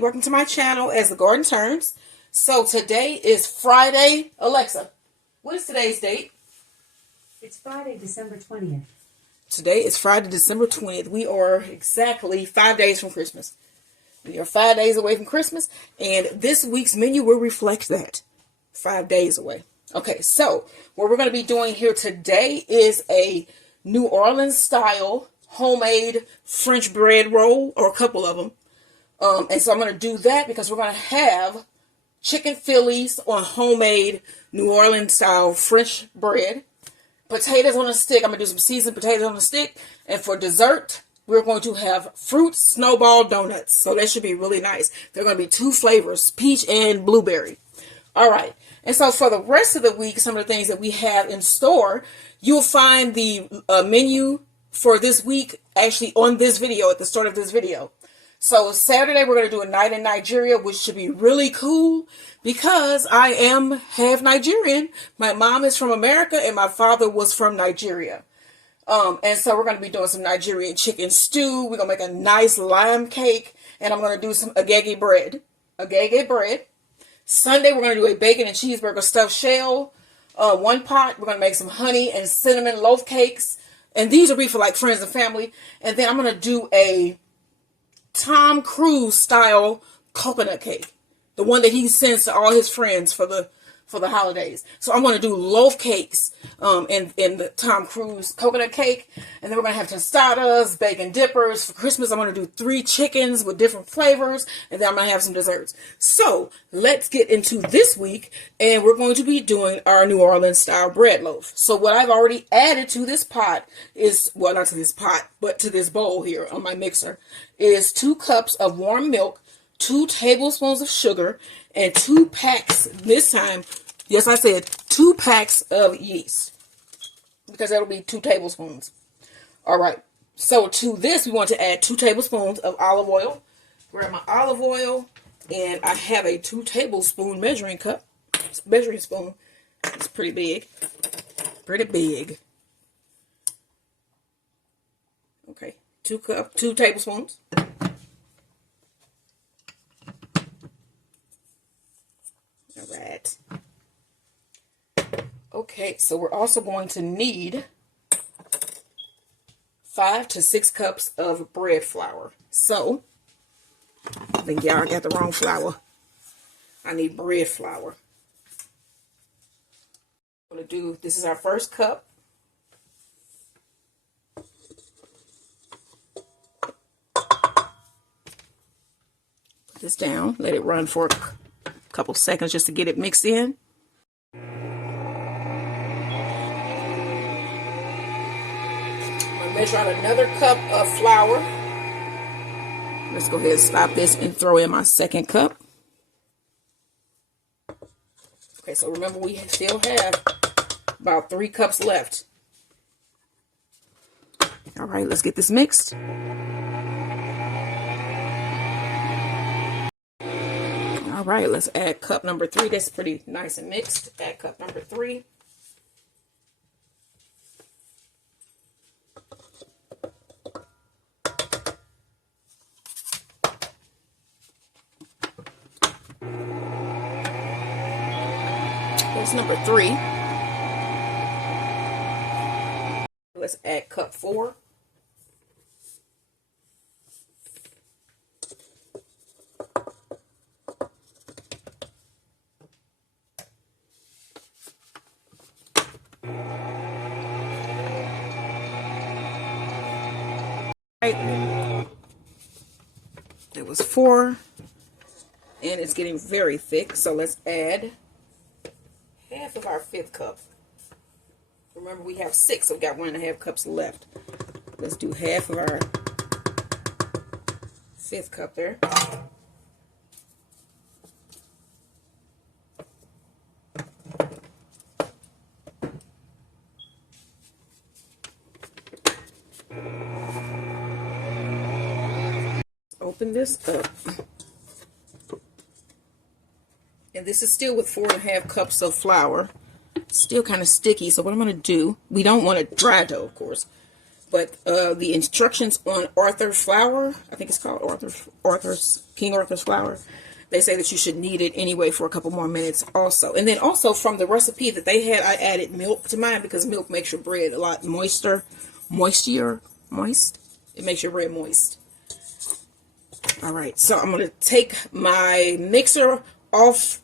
welcome to my channel as the garden turns. So today is Friday. Alexa, what is today's date? It's Friday, December 20th. Today is Friday, December 20th. We are exactly 5 days from Christmas. We are 5 days away from Christmas, and this week's menu will reflect that. 5 days away. Okay, so what we're going to be doing here today is a New Orleans style homemade French bread roll, or a couple of them. And so I'm going to do that because we're going to have chicken Phillies on homemade New Orleans style French bread. Potatoes on a stick. I'm going to do some seasoned potatoes on a stick. And for dessert, we're going to have fruit snowball donuts. So that should be really nice. They're going to be 2 flavors, peach and blueberry. All right. And so for the rest of the week, some of the things that we have in store, you'll find the menu for this week actually on this video, at the start of this video. So Saturday, we're going to do a night in Nigeria, which should be really cool because I am half Nigerian. My mom is from America and my father was from Nigeria. And so we're going to be doing some Nigerian chicken stew. We're going to make a nice lime cake, and I'm going to do some agege bread. Agege bread. Sunday, we're going to do a bacon and cheeseburger stuffed shell. 1 pot. We're going to make some honey and cinnamon loaf cakes. And these will be for like friends and family. And then I'm going to do a Tom Cruise style coconut cake, the one that he sends to all his friends for the holidays. So I'm going to do loaf cakes in the Tom Cruise coconut cake, and then we're going to have tostadas, bacon dippers. For Christmas, I'm going to do 3 chickens with different flavors, and then I'm going to have some desserts. So let's get into this week, and we're going to be doing our New Orleans style bread loaf. So what I've already added to this pot is, well, not to this pot, but to this bowl here on my mixer, is 2 cups of warm milk, 2 tablespoons of sugar, and 2 packs, this time, yes, I said 2 packs of yeast, because that'll be 2 tablespoons. All right, so to this, we want to add 2 tablespoons of olive oil. Grab my olive oil, and I have a 2 tablespoon measuring spoon. It's pretty big, Okay, 2 tablespoons. All right. Okay, so we're also going to need 5 to 6 cups of bread flour. So, I think y'all got the wrong flour. I need bread flour. I'm going to do, this is our first cup. Put this down, let it run for a couple seconds just to get it mixed in. Measure out another cup of flour. Let's go ahead and stop this and throw in my second cup. Okay, so remember we still have about 3 cups left. All right, let's get this mixed. All right, let's add cup number 3. That's pretty nice and mixed. Add cup number 3. That's number 3. Let's add cup 4. Right. It was 4, and it's getting very thick, so let's add half of our 5th cup. Remember, we have 6, so we've got 1.5 cups left. Let's do half of our 5th cup there. Open this up. And this is still with 4.5 cups of flour. Still kind of sticky, so what I'm going to do, we don't want a dry dough, of course. But the instructions on Arthur's flour, I think it's called King Arthur's flour, they say that you should knead it anyway for a couple more minutes also. And then also from the recipe that they had, I added milk to mine because milk makes your bread a lot moist. It makes your bread moist. All right, so I'm going to take my mixer off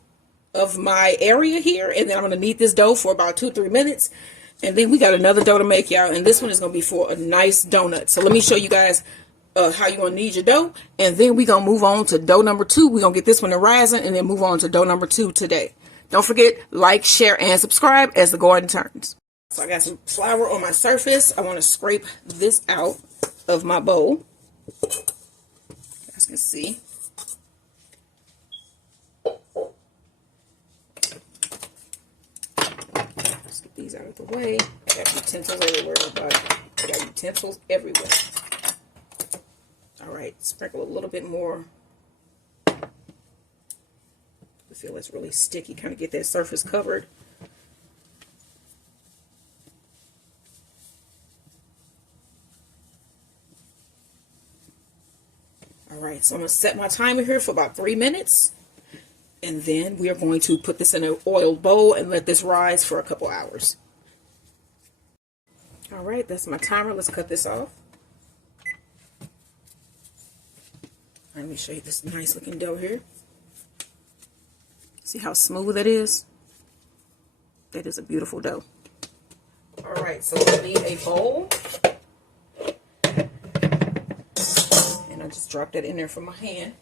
of my area here, and then I'm going to knead this dough for about 2-3 minutes. And then we got another dough to make, y'all, and this one is going to be for a nice donut. So let me show you guys how you want to knead your dough, and then we're going to move on to dough number 2. We're going to get this one to rising, and then move on to dough number 2 today. Don't forget, like, share, and subscribe as the garden turns. So I got some flour on my surface. I want to scrape this out of my bowl. You guys can see. Let's get these out of the way. I got utensils everywhere, everybody. I got utensils everywhere. All right, sprinkle a little bit more. I feel it's really sticky. Kind of get that surface covered. All right, so I'm going to set my timer here for about 3 minutes. And then we are going to put this in an oiled bowl and let this rise for a couple hours. All right, that's my timer. Let's cut this off. Let me show you this nice looking dough here. See how smooth it is? That is a beautiful dough. All right, so we need a bowl. And I just dropped that in there from my hand.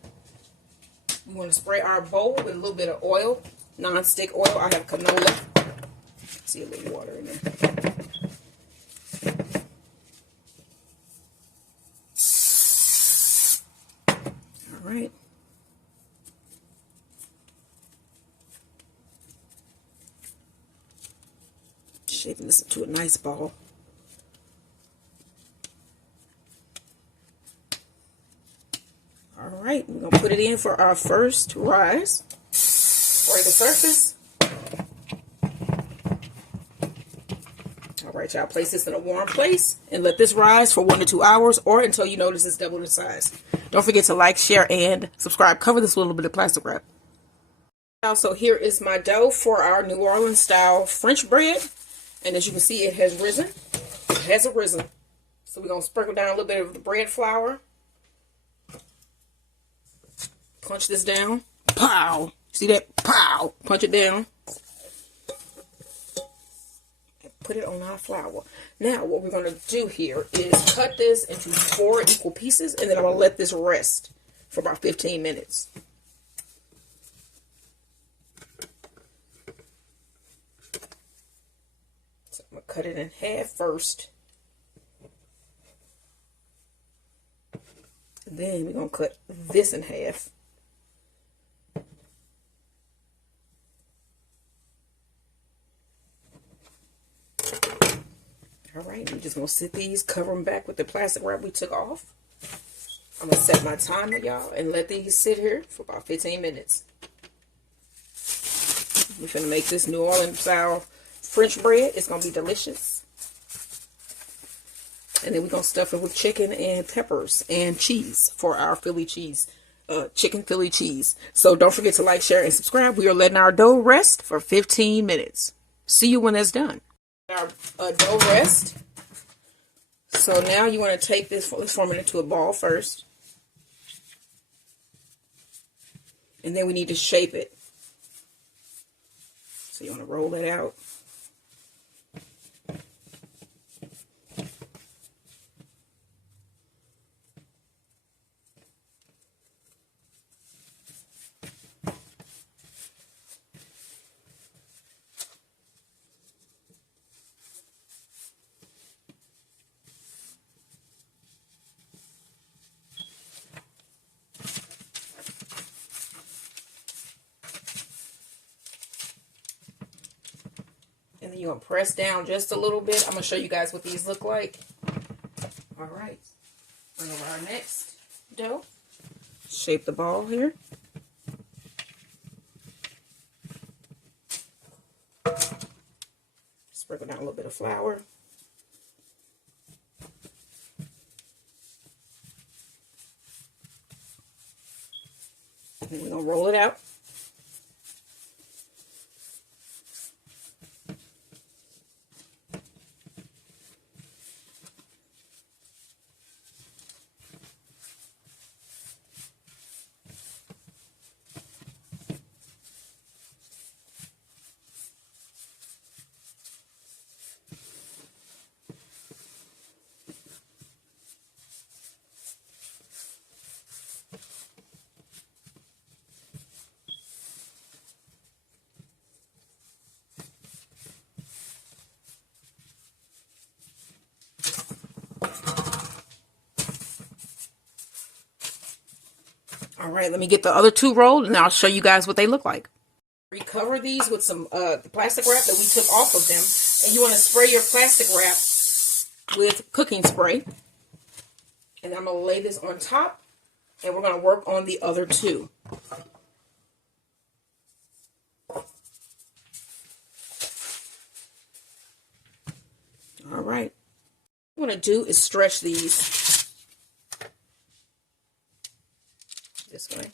We want to spray our bowl with a little bit of oil, non-stick oil. I have canola. See a little water in there. All right. Shaping this into a nice ball. All right, we're going to put it in for our first rise. Spray the surface. All right, y'all, place this in a warm place and let this rise for 1 to 2 hours or until you notice it's double in size. Don't forget to like, share, and subscribe. Cover this with a little bit of plastic wrap. Also, here is my dough for our New Orleans style French bread. And as you can see, it has risen. It has arisen. So we're going to sprinkle down a little bit of the bread flour. Punch this down. Pow! See that? Pow! Punch it down. And put it on our flour. Now, what we're going to do here is cut this into 4 equal pieces, and then I'm going to let this rest for about 15 minutes. So I'm going to cut it in half first. Then we're going to cut this in half. All right, we're just going to sit these, cover them back with the plastic wrap we took off. I'm going to set my timer, y'all, and let these sit here for about 15 minutes. We're going to make this New Orleans style French bread. It's going to be delicious. And then we're going to stuff it with chicken and peppers and cheese for our Philly cheese, chicken Philly cheese. So don't forget to like, share, and subscribe. We are letting our dough rest for 15 minutes. See you when that's done. Our dough rest. So now you want to take this, let's form it into a ball first. And then we need to shape it. So you want to roll that out. And then you're going to press down just a little bit. I'm going to show you guys what these look like. All right. Bring over our next dough. Shape the ball here. Sprinkle down a little bit of flour. going to roll it out. All right, let me get the other two rolled, and I'll show you guys what they look like. Recover these with some plastic wrap that we took off of them. And you want to spray your plastic wrap with cooking spray. And I'm going to lay this on top, and we're going to work on the other two. All right. What I'm going to do is stretch these this way.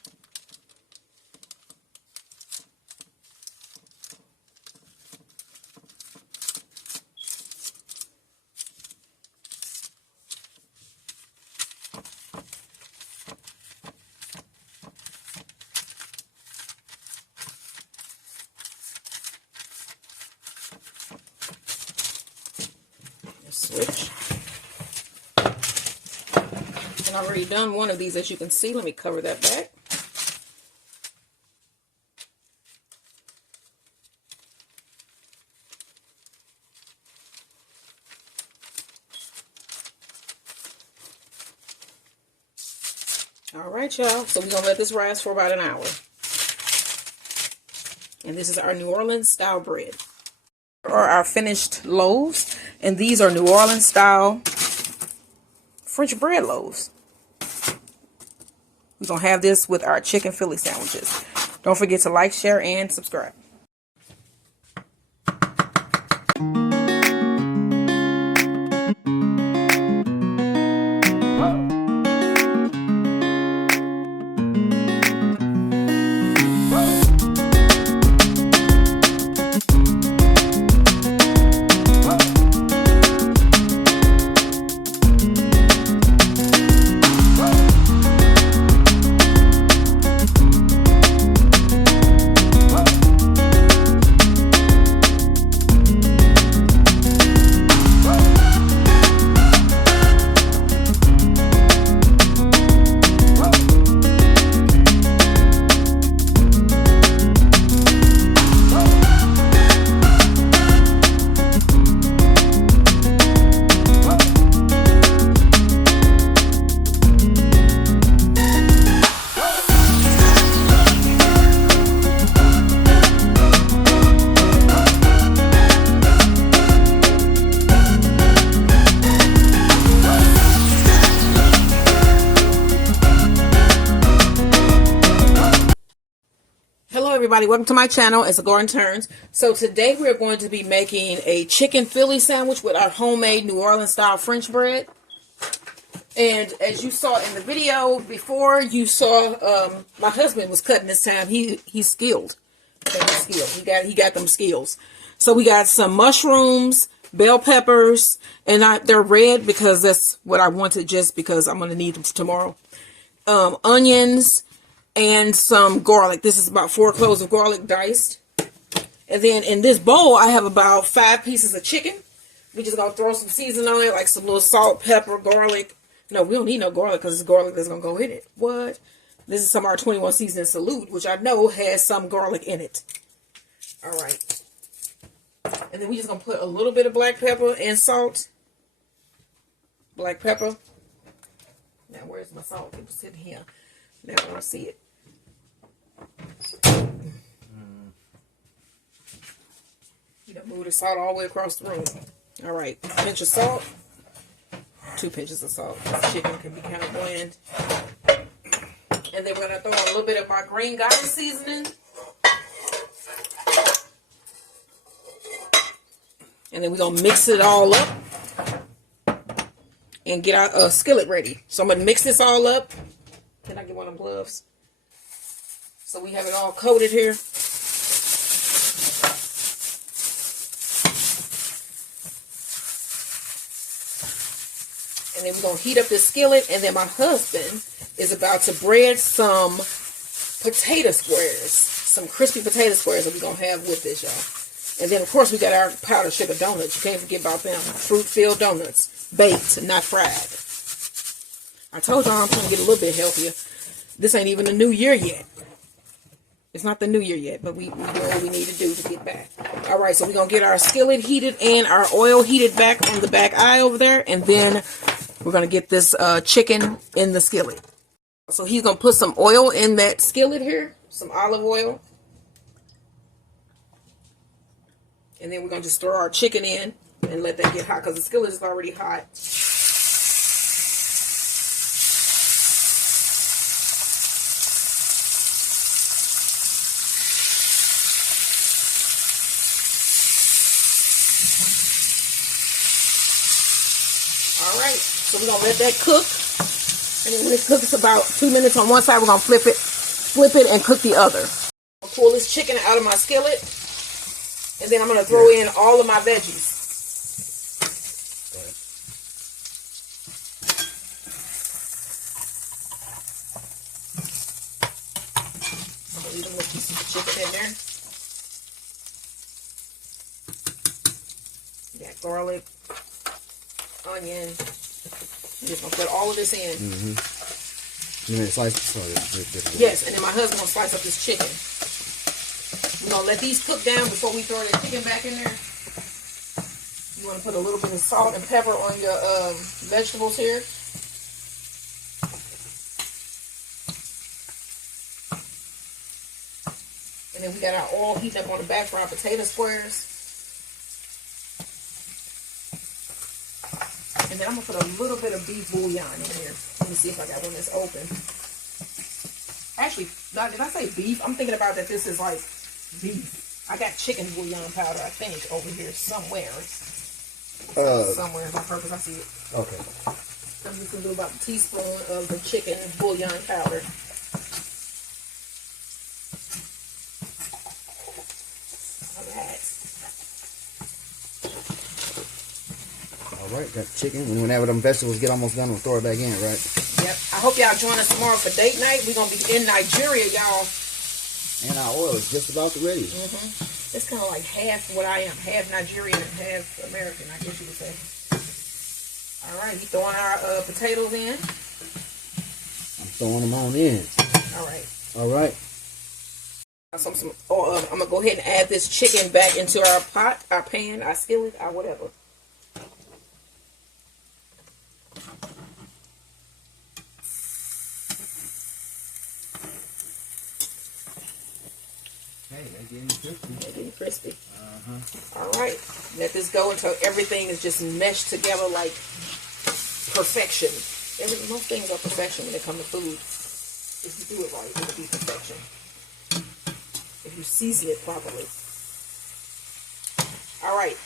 Switch. And I've already done one of these, as you can see. Let me cover that back. All right, y'all. So we're going to let this rise for about an hour. And this is our New Orleans style bread. Are our finished loaves, and these are New Orleans style French bread loaves. We're gonna have this with our chicken Philly sandwiches. Don't forget to like, share, and subscribe. Everybody, welcome to my channel. It's Garden Turns. So today we're going to be making a chicken Philly sandwich with our homemade New Orleans style French bread. And as you saw in the video before, you saw my husband was cutting this time. He's skilled. He got them skills. So we got some mushrooms, bell peppers, and they're red because that's what I wanted, just because I'm going to need them tomorrow. Onions. And some garlic. This is about 4 cloves of garlic diced. And then in this bowl, I have about 5 pieces of chicken. We're just going to throw some seasoning on it, like some little salt, pepper, garlic. No, we don't need no garlic because it's garlic that's going to go in it. What? This is some of our 21 seasoning salute, which I know has some garlic in it. All right. And then we're just going to put a little bit of black pepper and salt. Black pepper. Now, where's my salt? It was sitting here. Now I want to see it. You gotta move the salt all the way across the room. All right, pinch of salt. 2 pinches of salt. This chicken can be kind of bland. And then we're gonna throw a little bit of our green garlic seasoning. And then we're gonna mix it all up and get our skillet ready. So I'm gonna mix this all up. Can I get one of them gloves? So we have it all coated here. And then we're going to heat up this skillet. And then my husband is about to bread some potato squares. Some crispy potato squares that we're going to have with this, y'all. And then, of course, we got our powdered sugar donuts. You can't forget about them. Fruit-filled donuts. Baked, not fried. I told y'all I'm trying to get a little bit healthier. This ain't even the new year yet. It's not the new year yet, but we do what we need to do to get back. All right, so we're going to get our skillet heated and our oil heated back on the back eye over there. And then we're going to get this chicken in the skillet. So he's going to put some oil in that skillet here. Some olive oil. And then we're going to just throw our chicken in and let that get hot because the skillet is already hot. Alright, so we're going to let that cook. And then when it cooks about 2 minutes on one side, we're going to flip it and cook the other. I'll pull this chicken out of my skillet. And then I'm going to throw in all of my veggies. I'm going to leave a little piece of chicken in there. You got garlic, onion. I'm just going to put all of this in. Mm-hmm. And then slice. Yes, and then my husband going to slice up this chicken. We're going to let these cook down before we throw the chicken back in there. You want to put a little bit of salt and pepper on your vegetables here. And then we got our oil heating up on the back for our potato squares. And then I'm going to put a little bit of beef bouillon in here. Let me see if I got one that's open. Actually, did I say beef? I'm thinking about that this is like beef. I got chicken bouillon powder, I think, over here somewhere. Somewhere on purpose, I see it. Okay. I'm just going to do about a teaspoon of the chicken bouillon powder. Alright, got the chicken. And whenever them vegetables get almost done, we'll throw it back in, right? Yep. I hope y'all join us tomorrow for date night. We're going to be in Nigeria, y'all. And our oil is just about ready. It's kind of like half what I am. Half Nigerian and half American, I guess you would say. Alright, we throwing our potatoes in. I'm throwing them on in. Alright. Alright. I'm going to go ahead and add this chicken back into our pot, our pan, our skillet, our whatever. Hey, they're getting crispy. They're getting crispy. Alright. Let this go until everything is just meshed together like perfection. Most things are perfection when it comes to food. If you do it right, it'll be perfection. If you season it properly. Alright.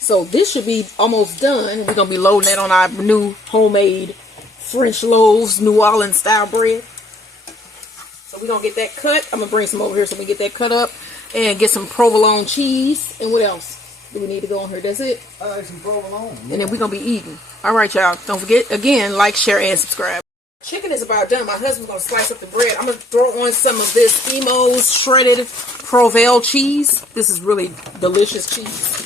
So this should be almost done. We're going to be loading it on our new homemade French loaves, New Orleans style bread. So we're going to get that cut. I'm going to bring some over here so we get that cut up. And get some provolone cheese. And what else do we need to go on here? That's it. I like some provolone. And then we're going to be eating. Alright, y'all. Don't forget, again, like, share, and subscribe. Chicken is about done. My husband's going to slice up the bread. I'm going to throw on some of this Emo's shredded Provel cheese. This is really delicious cheese.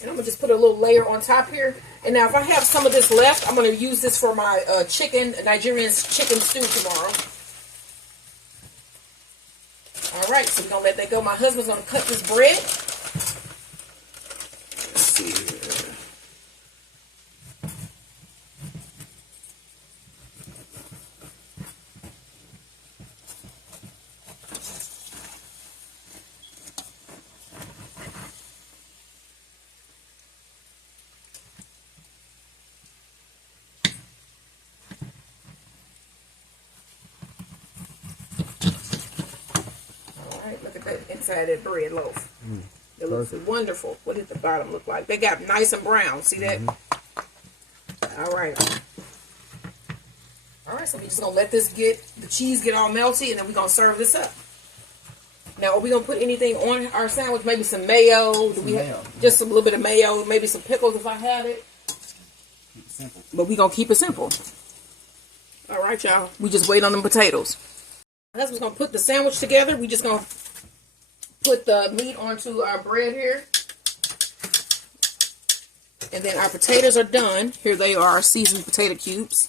And I'm going to just put a little layer on top here. And now if I have some of this left, I'm going to use this for my Nigerian chicken stew tomorrow. Alright, so we're going to let that go. My husband's going to cut this bread. Let's see here. Look at that inside that bread loaf. It looks wonderful. What does the bottom look like? They got nice and brown. See that? All right. All right. So we're just gonna let this the cheese get all melty, and then we're gonna serve this up. Now, are we gonna put anything on our sandwich? Maybe some mayo. Just a little bit of mayo. Maybe some pickles if I have it. Keep it simple. But we're gonna keep it simple. All right, y'all. We just wait on them potatoes. That's what's gonna put the sandwich together. We just gonna put the meat onto our bread here. And then our potatoes are done. Here they are, seasoned potato cubes.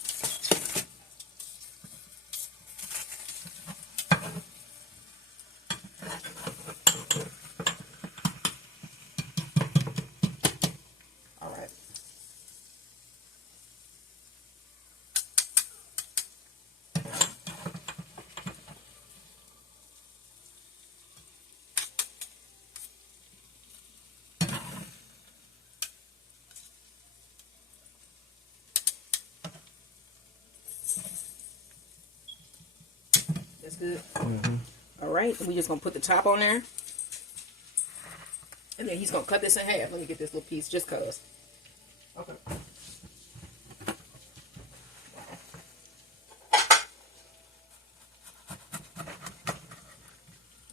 All right. That's good. All right, we just gonna put the top on there, and then he's gonna cut this in half. Let me get this little piece, just cause. Okay.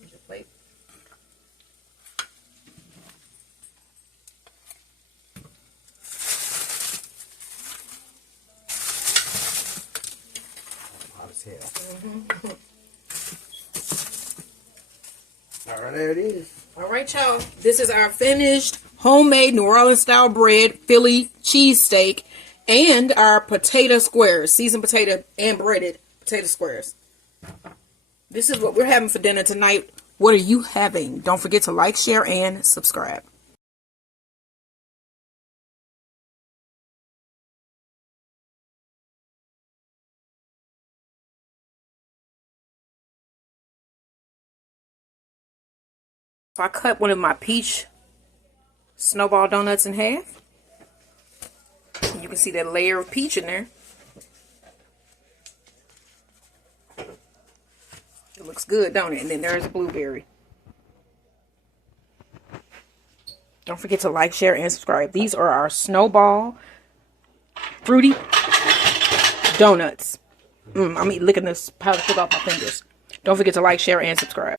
Here's your plate. Hot as hell. All right, there it is. All right, y'all. This is our finished homemade New Orleans style bread, Philly cheesesteak, and our potato squares, seasoned potato and breaded potato squares. This is what we're having for dinner tonight. What are you having? Don't forget to like, share, and subscribe. So I cut one of my peach snowball donuts in half. You can see that layer of peach in there. It looks good, don't it? And then there's a blueberry. Don't forget to like, share, and subscribe. These are our snowball fruity donuts. I'm licking this powdered sugar off my fingers. Don't forget to like, share, and subscribe.